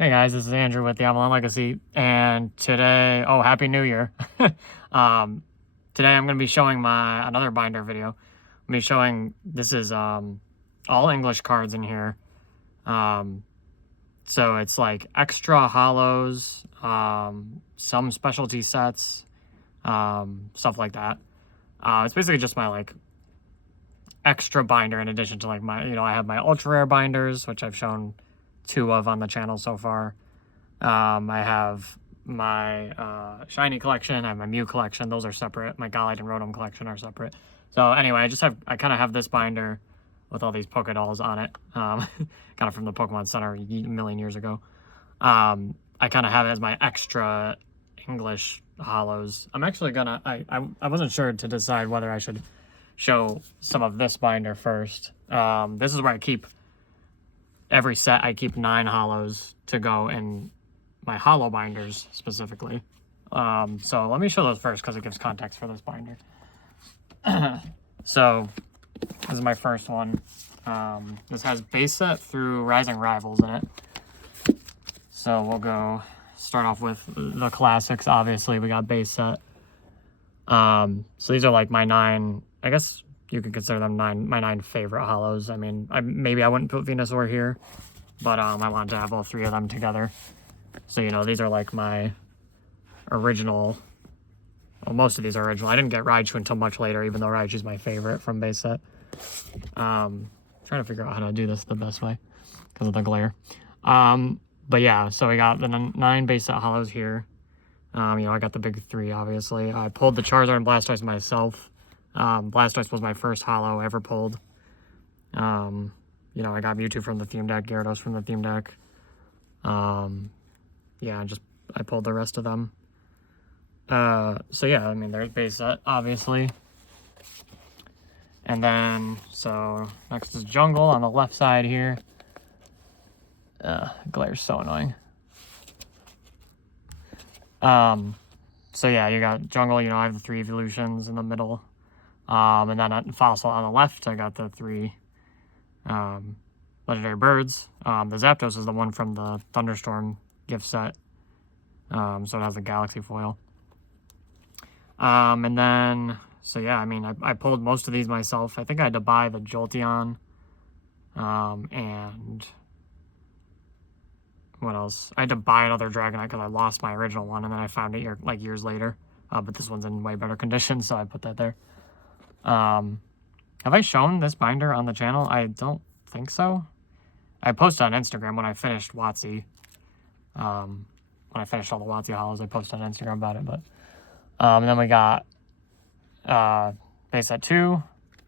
Hey guys, this is Andrew with the Avalon Legacy, and today, Happy New Year. Today I'm going to be showing another binder video. I'm going to be showing, this is all English cards in here. So it's like extra holos, some specialty sets, stuff like that. It's basically just my like extra binder in addition to like I have my ultra rare binders, which I've shown 2 of on the channel so far. I have my shiny collection, I have my Mew collection, those are separate. My Galite and Rotom collection are separate. So anyway, I kind of have this binder with all these Poké Dolls on it, kind of from the Pokemon Center a million years ago. I kind of have it as my extra English holos. I'm actually gonna, I wasn't sure to decide whether I should show some of this binder first. This is where I keep every set. I keep 9 holos to go in my holo binders specifically. So let me show those first because it gives context for this binder. So this is my first one. This has base set through Rising Rivals in it. So we'll start off with the classics. Obviously, we got base set. So these are like my 9, I guess you could consider them my 9 favorite holos. I mean, maybe I wouldn't put Venusaur here, but I wanted to have all 3 of them together. So, these are like my original. Well, most of these are original. I didn't get Raichu until much later, even though Raichu's my favorite from base set. Trying to figure out how to do this the best way because of the glare. But yeah, so we got the 9 base set holos here. I got the big 3, obviously. I pulled the Charizard and Blastoise myself. Blastoise was my first holo I ever pulled. I got Mewtwo from the theme deck, Gyarados from the theme deck. I pulled the rest of them. So yeah, I mean, there's base set, obviously. And then, so next is Jungle on the left side here. Glare's so annoying. So yeah, you got Jungle, I have the 3 evolutions in the middle. And then at Fossil on the left, I got the 3 legendary birds. The Zapdos is the one from the Thunderstorm gift set. So it has the Galaxy foil. And then, so yeah, I mean, I pulled most of these myself. I think I had to buy the Jolteon. And what else? I had to buy another Dragonite because I lost my original one, and then I found it years later. But this one's in way better condition, so I put that there. Have I shown this binder on the channel? I don't think so. I posted on Instagram when I finished WOTC. When I finished all the WOTC holos, I posted on Instagram about it. But and then we got base set 2.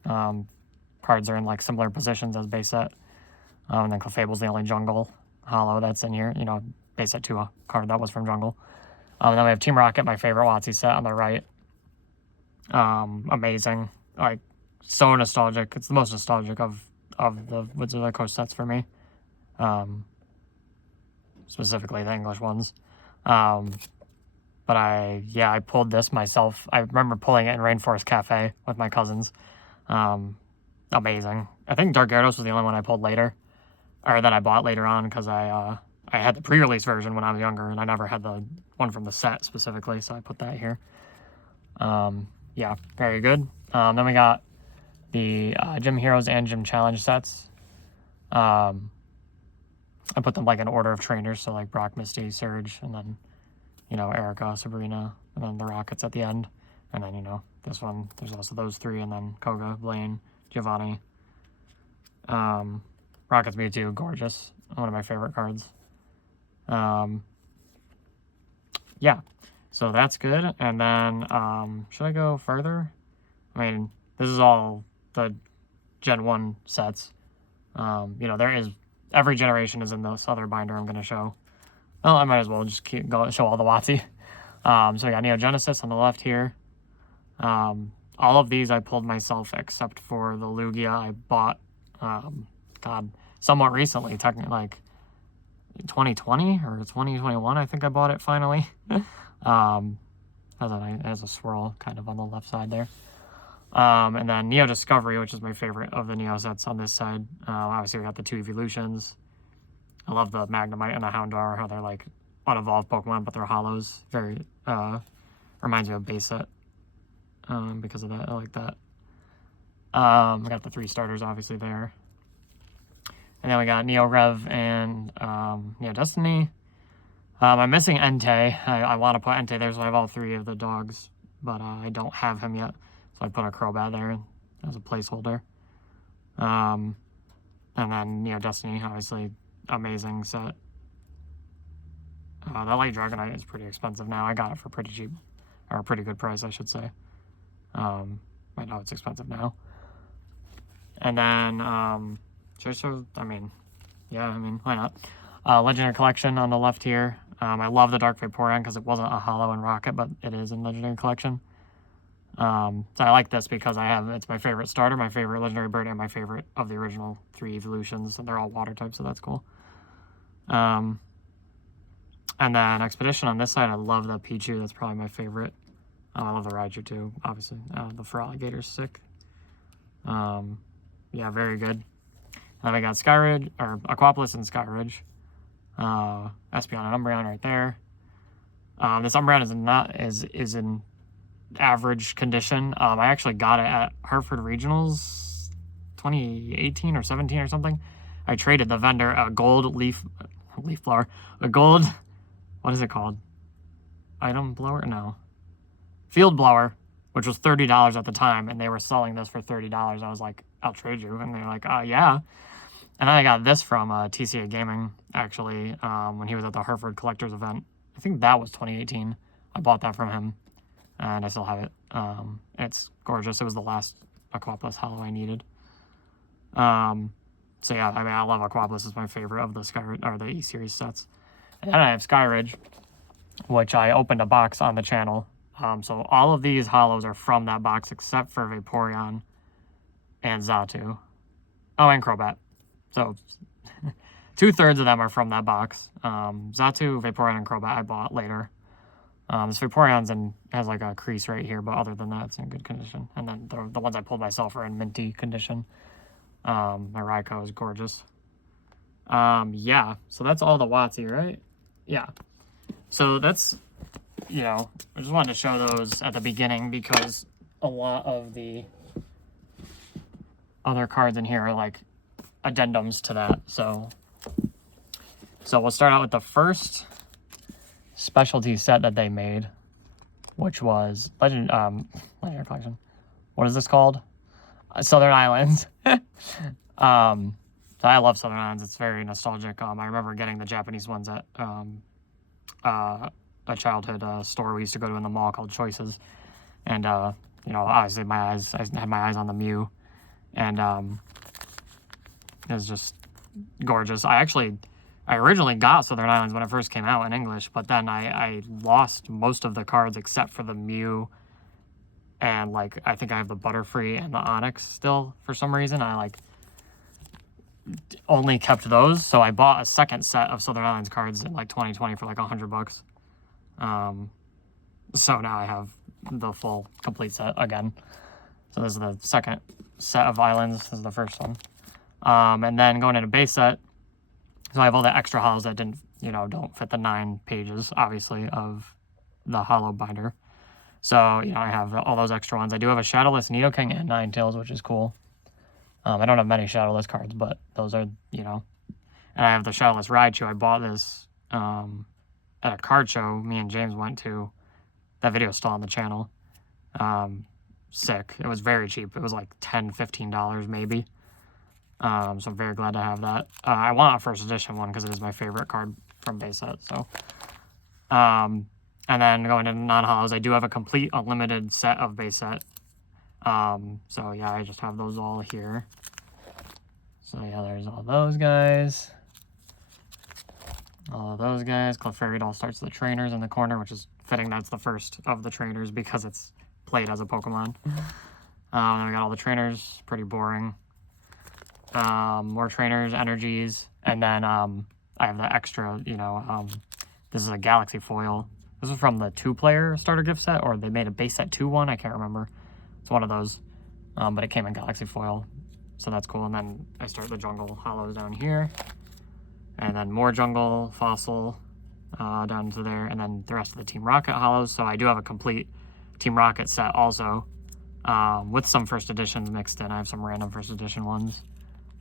Cards are in like similar positions as base set. And then Clefable's the only Jungle holo that's in here. Base set 2 card that was from Jungle. And then we have Team Rocket, my favorite WOTC set on the right. Amazing, like so nostalgic. It's the most nostalgic of the Wizards of the Coast sets for me, specifically the English ones. But I pulled this myself. I remember pulling it in Rainforest Cafe with my cousins. Amazing. I think Dark Gyarados was the only one I pulled later, or that I bought later on, because I had the pre-release version when I was younger, and I never had the one from the set specifically, so I put that here. Yeah, very good. Then we got the Gym Heroes and Gym Challenge sets. I put them like in order of trainers, so like Brock, Misty, Surge, and then, Erica, Sabrina, and then the Rockets at the end. And then, this one, there's also those 3, and then Koga, Blaine, Giovanni. Rockets Mewtwo, gorgeous. One of my favorite cards. Yeah. So that's good. And then, should I go further? I mean, this is all the Gen 1 sets. There is, every generation is in this other binder I'm going to show. Well, I might as well just show all the WOTC. So we got Neo Genesis on the left here. All of these I pulled myself except for the Lugia I bought, somewhat recently, technically, like 2020 or 2021, I think I bought it finally. Has a swirl kind of on the left side there. And then Neo Discovery, which is my favorite of the Neo sets on this side. Obviously, we got the 2 evolutions. I love the Magnemite and the Houndour, how they're like unevolved Pokemon, but they're holos. Very, reminds me of base set, because of that. I like that. I got the 3 starters obviously there. And then we got Neo Rev and Neo Destiny. I'm missing Entei. I want to put Entei there, so I have all 3 of the dogs, but I don't have him yet. So I put a Crobat there as a placeholder. And then Neo Destiny, obviously, amazing set. That Light Dragonite is pretty expensive now. I got it for pretty cheap, or a pretty good price, I should say. I know it's expensive now. And then, why not? Legendary Collection on the left here. I love the Dark Vaporeon because it wasn't a holo in Rocket, but it is in Legendary Collection. So I like this because it's my favorite starter, my favorite Legendary Bird, and my favorite of the original 3 evolutions. And they're all water types, so that's cool. And then Expedition on this side, I love the Pichu. That's probably my favorite. I love the Raichu too, obviously. The Feraligator's sick. Yeah, very good. And then we got Skyridge, or Aquapolis and Skyridge. Espeon and Umbreon right there. This Umbreon is in average condition. I actually got it at Hartford Regionals 2018 or 17 or something. I traded the vendor a gold leaf blower. A gold, what is it called? Item blower? No. Field blower, which was $30 at the time, and they were selling this for $30. I was like, I'll trade you. And they're like, yeah. And then I got this from TCA Gaming, actually, when he was at the Hartford Collectors event. I think that was 2018. I bought that from him, and I still have it. It's gorgeous. It was the last Aquapolis holo I needed. So yeah, I love Aquapolis. It's my favorite of the the E-Series sets. And then I have Skyridge, which I opened a box on the channel. So all of these holos are from that box except for Vaporeon and Xatu. Oh, and Crobat. So 2/3 of them are from that box. Xatu, Vaporeon, and Crobat I bought later. This Vaporeon's has like a crease right here, but other than that, it's in good condition. And then the ones I pulled myself are in minty condition. My Raikou is gorgeous. Yeah, so that's all the WOTC, right? Yeah. So that's, I just wanted to show those at the beginning because a lot of the other cards in here are like addendums to that. So we'll start out with the first specialty set that they made, which was Legendary Collection. What is this called? Southern Islands. So I love Southern Islands. It's very nostalgic. I remember getting the Japanese ones at a childhood store we used to go to in the mall called Choices. And, obviously I had my eyes on the Mew. And it was just gorgeous. I originally got Southern Islands when it first came out in English, but then I lost most of the cards except for the Mew. And, I think I have the Butterfree and the Onyx still for some reason. I, only kept those. So I bought a second set of Southern Islands cards in, 2020 for, $100. So now I have the full complete set again. So this is the second set of islands. This is the first one. And then going into base set, so I have all the extra holos that don't fit the 9 pages, obviously, of the holo binder. So, I have all those extra ones. I do have a Shadowless Nidoking and Ninetales, which is cool. I don't have many Shadowless cards, but those are, And I have the Shadowless Raichu. I bought this at a card show me and James went to. That video is still on the channel. Sick. It was very cheap. It was like $10, $15 maybe. So I'm very glad to have that. I want a first edition one because it is my favorite card from base set. So, and then going into non-holos, I do have a complete unlimited set of base set. So yeah, I just have those all here. So yeah, there's all those guys. All of those guys. Clefairy all starts the trainers in the corner, which is fitting. That's the first of the trainers because it's played as a Pokemon. Then we got all the trainers. Pretty boring. More trainers, energies, and then I have the extra, this is a Galaxy foil. This is from the 2-player starter gift set, or they made a base set 2 one, I can't remember. It's one of those, but it came in Galaxy foil, so that's cool. And then I start the jungle holos down here. And then more Jungle, Fossil, down to there. And then the rest of the Team Rocket holos. So I do have a complete Team Rocket set also, with some first editions mixed in. I have some random first edition ones.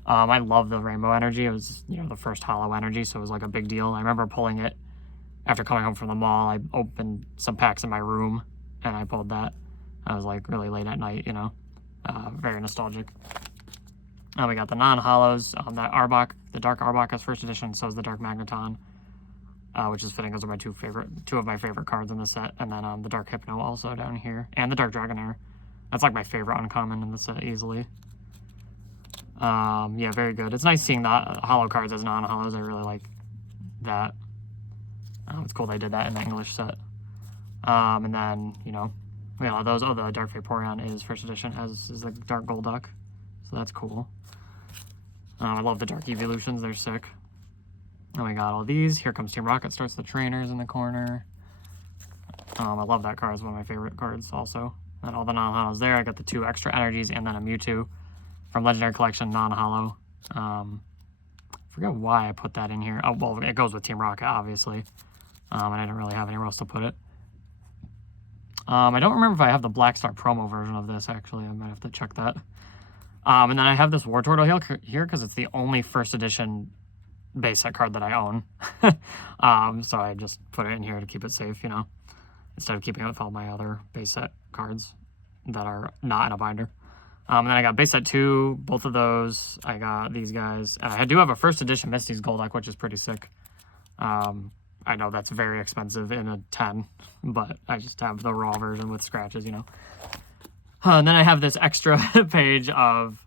I love the Rainbow Energy. It was, you know, the first holo energy, so it was like a big deal. I remember pulling it after coming home from the mall. I opened some packs in my room, and I pulled that. I was like really late at night, you know. Very nostalgic. We got the non-holos. That Arbok, the Dark Arbok is first edition, so is the Dark Magneton, which is fitting. Those are my two of my favorite cards in the set. And then the Dark Hypno also down here, and the Dark Dragonair. That's like my favorite uncommon in the set easily. Yeah, very good. It's nice seeing the holo cards as non-holos. I really like that. It's cool they did that in the English set. And then, you know, we got those. Oh, the Dark Vaporeon is first edition, as is the Dark Golduck. So that's cool. I love the Dark Evolutions. They're sick. And we got all these. Here Comes Team Rocket starts the trainers in the corner. I love that card. It's one of my favorite cards also. And all the non-holos there. I got the 2 extra energies and then a Mewtwo from Legendary Collection non-holo. I forget why I put that in here. Oh, well, it goes with Team Rocket, obviously. And I didn't really have anywhere else to put it. I don't remember if I have the Black Star promo version of this, actually. I might have to check that. And then I have this Wartortle here because it's the only first edition base set card that I own. So I just put it in here to keep it safe, you know, instead of keeping it with all my other base set cards that are not in a binder. And then I got base set 2, both of those. I got these guys. I do have a first edition Misty's Golduck, which is pretty sick. I know that's very expensive in a 10, but I just have the raw version with scratches, you know. And then I have this extra page of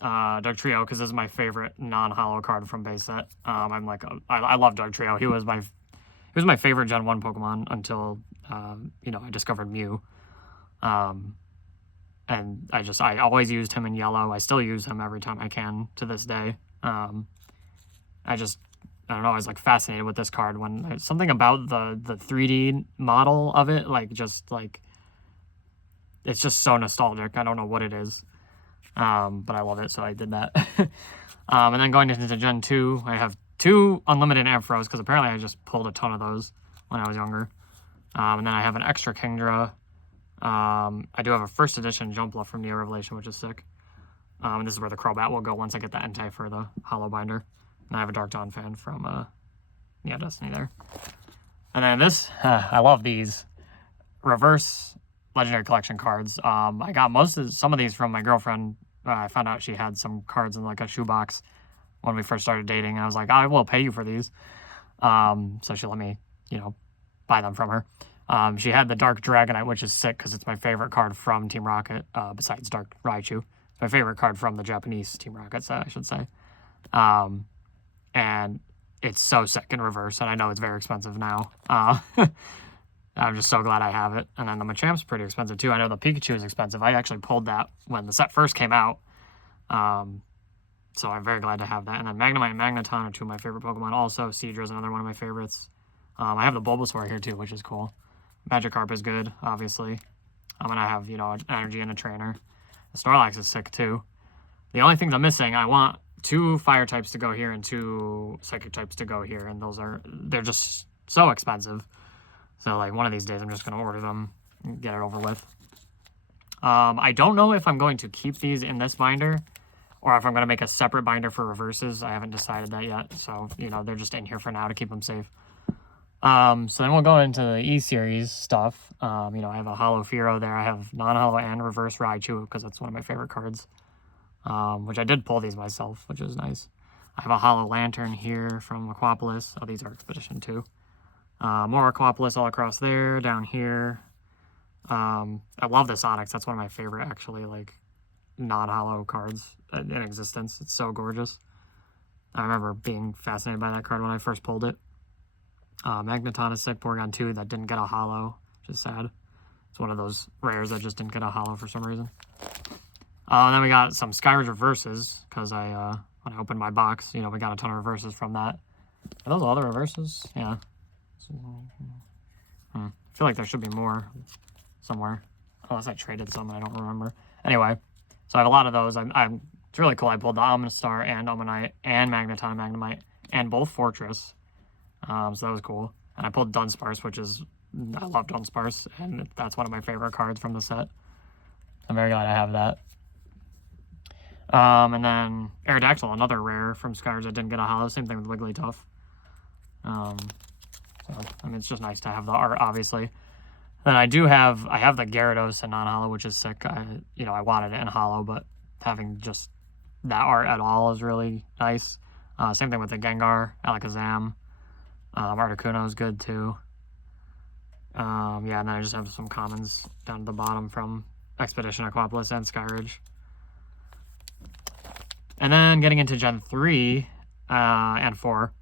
Dark Trio, because this is my favorite non-holo card from base set. I love Dark Trio. He was my favorite Gen 1 Pokemon until, you know, I discovered Mew. And I always used him in yellow. I still use him every time I can to this day. I don't know, I was like fascinated with this card when there's something about the 3D model of it, it's just so nostalgic. I don't know what it is. But I love it, so I did that. And then going into Gen 2, I have 2 unlimited Ampharos, because apparently I just pulled a ton of those when I was younger. And then I have an extra Kingdra. I do have a first edition Jumpluff from Neo Revelation, which is sick. And this is where the Crobat will go once I get the Entei for the holo binder. And I have a Dark Dawn fan from Destiny there. And then this, I love these reverse Legendary Collection cards. I got some of these from my girlfriend. I found out she had some cards in like a shoebox when we first started dating. I was like, I will pay you for these. So she let me, you know, buy them from her. She had the Dark Dragonite, which is sick because it's my favorite card from Team Rocket, besides Dark Raichu. It's my favorite card from the Japanese Team Rocket set, I should say. And it's so sick in reverse, and I know it's very expensive now. I'm just so glad I have it. And then the Machamp's pretty expensive too. I know the Pikachu is expensive. I actually pulled that when the set first came out. So I'm very glad to have that. And then Magnemite and Magneton are 2 of my favorite Pokemon also. Seadra is another one of my favorites. I have the Bulbasaur here too, which is cool. Magikarp is good, obviously. And I have, you know, an Energy and a Trainer. The Snorlax is sick too. The only things I'm missing, I want 2 Fire types to go here and 2 Psychic types to go here. And they're just so expensive. So, like, one of these days I'm just going to order them and get it over with. I don't know if I'm going to keep these in this binder or if I'm going to make a separate binder for reverses. I haven't decided that yet. So, you know, they're just in here for now to keep them safe. So then we'll go into the E-Series stuff. You know, I have a Holo Fearow there. I have non-holo and reverse Raichu because that's one of my favorite cards. Which I did pull these myself, which is nice. I have a Holo Lantern here from Aquapolis. Oh, these are Expedition too. More Aquapolis all across there, down here. I love this Onyx. That's one of my favorite, actually, like, non-holo cards in existence. It's so gorgeous. I remember being fascinated by that card when I first pulled it. Magneton is sick. Porygon 2 that didn't get a holo, which is sad. It's one of those rares that just didn't get a holo for some reason. And then we got some Skyridge reverses, because when I opened my box, you know, we got a ton of reverses from that. Are those all the reverses? Yeah. I feel like there should be more somewhere, unless I traded some and I don't remember. Anyway, so I have a lot of those. It's really cool. I pulled the Omastar and Omanyte and Magneton and Magnemite and both Fortress. So that was cool. And I pulled Dunsparce, which is, I love Dunsparce, and that's one of my favorite cards from the set. I'm very glad I have that. And then Aerodactyl, another rare from Scars that didn't get a holo. Same thing with Wigglytuff. So, I mean, it's just nice to have the art, obviously. Then I have the Gyarados in non-holo, which is sick. I wanted it in holo, but having just that art at all is really nice. Same thing with the Gengar, Alakazam. Articuno is good too. And then I just have some commons down at the bottom from Expedition Aquapolis and Skyridge. And then getting into Gen 3 and 4,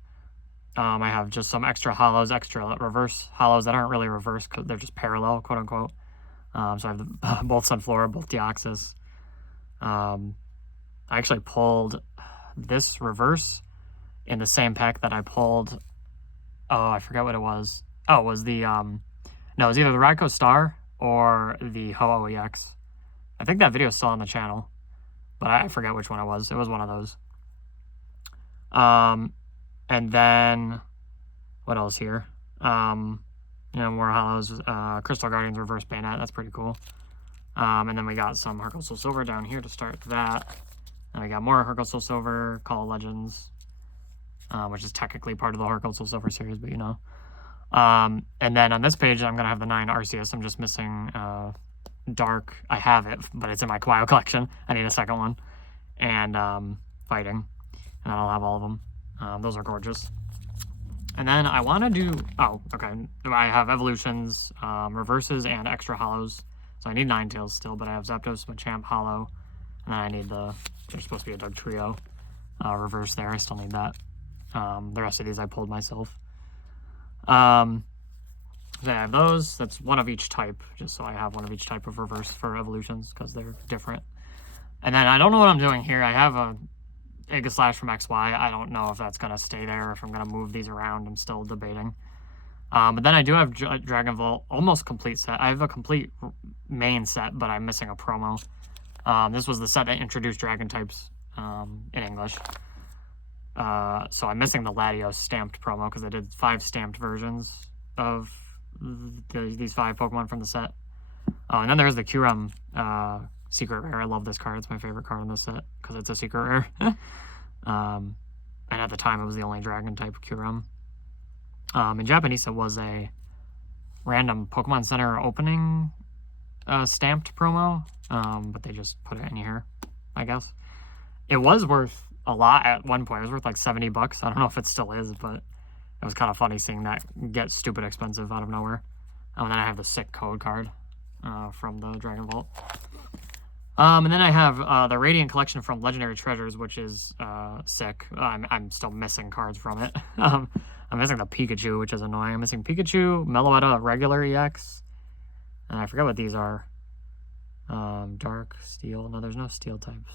I have just some extra holos, extra reverse holos that aren't really reverse because they're just parallel, quote unquote. So I have both Sunflora, both Deoxys. I actually pulled this reverse in the same pack that I pulled. Oh, I forget what it was. Oh, it was the, no, it was either the Raikou Star or the Ho-Oh EX. I think that video is still on the channel, but I forget which one it was. It was one of those. And then, what else here? More holos, Crystal Guardians Reverse Bayonet, that's pretty cool. And then we got some Heart Gold Soul Silver down here to start that. And we got more Heart Gold Soul Silver, Call of Legends, which is technically part of the Heart Gold Soul Silver series, but And then on this page, I'm going to have the 9 Arceus. I'm just missing Dark. I have it, but it's in my Kawaii collection. I need a second one. And Fighting. And I'll have all of them. Those are gorgeous. And then I want to do... Oh, okay. I have Evolutions, Reverses, and Extra Holos. So I need Ninetales still, but I have Zapdos, Machamp, Holo. And then I need there's supposed to be a Doug Trio reverse there. I still need that. The rest of these I pulled myself. So I have those. That's one of each type, just so I have one of each type of reverse for Evolutions, because they're different. And then I don't know what I'm doing here. I have a Aegislash from XY. I don't know if that's going to stay there or if I'm going to move these around. I'm still debating. But then I do have Dragon Vault, almost complete set. I have a complete main set, but I'm missing a promo. This was the set that introduced Dragon types in English. So I'm missing the Latios stamped promo because I did 5 stamped versions of these 5 Pokemon from the set. And then there's the Kyurem secret rare. I love this card. It's my favorite card in this set because it's a secret rare. And at the time, it was the only Dragon type Kyurem. In Japanese, it was a random Pokemon Center opening stamped promo, but they just put it in here, I guess. It was worth a lot at one point. It was worth like $70. I don't know if it still is, but it was kind of funny seeing that get stupid expensive out of nowhere. And then I have the sick code card from the Dragon Vault. And then I have the Radiant Collection from Legendary Treasures, which is sick. I'm still missing cards from it. I'm missing the Pikachu, which is annoying. I'm missing Pikachu, Meloetta, Regular EX, and I forget what these are. Dark, Steel. No, there's no Steel types.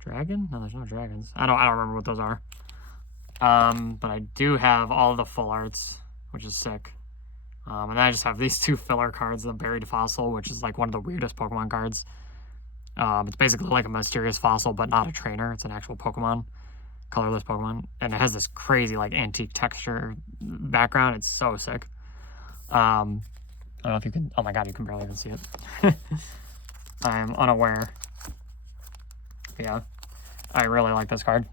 Dragon? No, there's no dragons. I don't remember what those are. But I do have all of the full arts, which is sick. And then I just have these 2 filler cards, the Buried Fossil, which is like one of the weirdest Pokemon cards. It's basically like a mysterious fossil, but not a trainer. It's an actual Pokemon, colorless Pokemon. And it has this crazy like antique texture background. It's so sick. I don't know if you can, oh my god, you can barely even see it. I'm unaware. Yeah, I really like this card.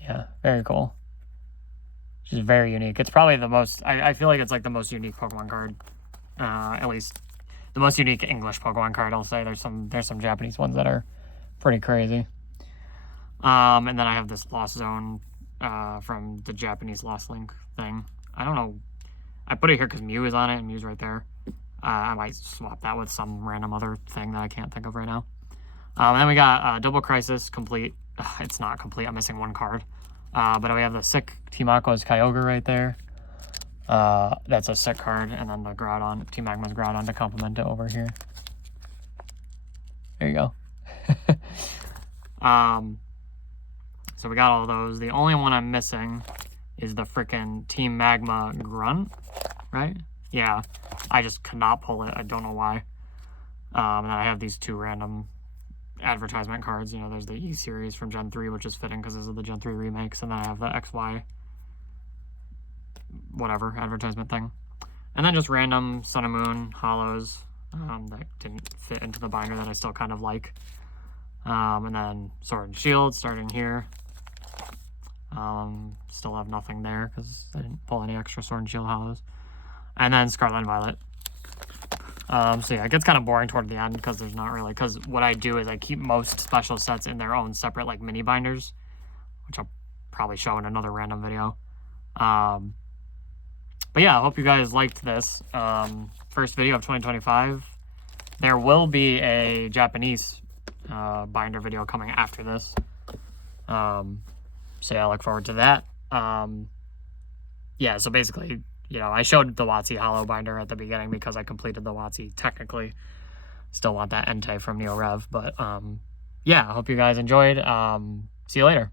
Yeah, very cool. Which is very unique. It's probably the most, I feel like it's like the most unique Pokemon card. At least the most unique English Pokemon card, I'll say. There's some Japanese ones that are pretty crazy. And then I have this Lost Zone from the Japanese Lost Link thing. I don't know. I put it here because Mew is on it and Mew's right there. I might swap that with some random other thing that I can't think of right now. And then we got Double Crisis complete. It's not complete. I'm missing 1 card. But we have the sick Team Aqua's Kyogre right there. That's a sick card. And then the Groudon, Team Magma's Groudon to complement it over here. There you go. So we got all those. The only one I'm missing is the freaking Team Magma Grunt, right? Yeah, I just could not pull it. I don't know why. And then I have these 2 random advertisement cards. You know, there's the E series from Gen 3, which is fitting because this is the Gen 3 remakes, and then I have the XY whatever advertisement thing. And then just random Sun and Moon holos that didn't fit into the binder that I still kind of like. And then Sword and Shield starting here. Still have nothing there because I didn't pull any extra Sword and Shield holos. And then Scarlet and Violet. So yeah, it gets kind of boring toward the end because there's not really, because what I do is I keep most special sets in their own separate like mini binders, which I'll probably show in another random video. But yeah, I hope you guys liked this first video of 2025. There will be a Japanese binder video coming after this. So yeah, I look forward to that. Yeah, so basically, you know, I showed the WOTC holo binder at the beginning because I completed the WOTC technically. Still want that Entei from NeoRev, but yeah, I hope you guys enjoyed. See you later.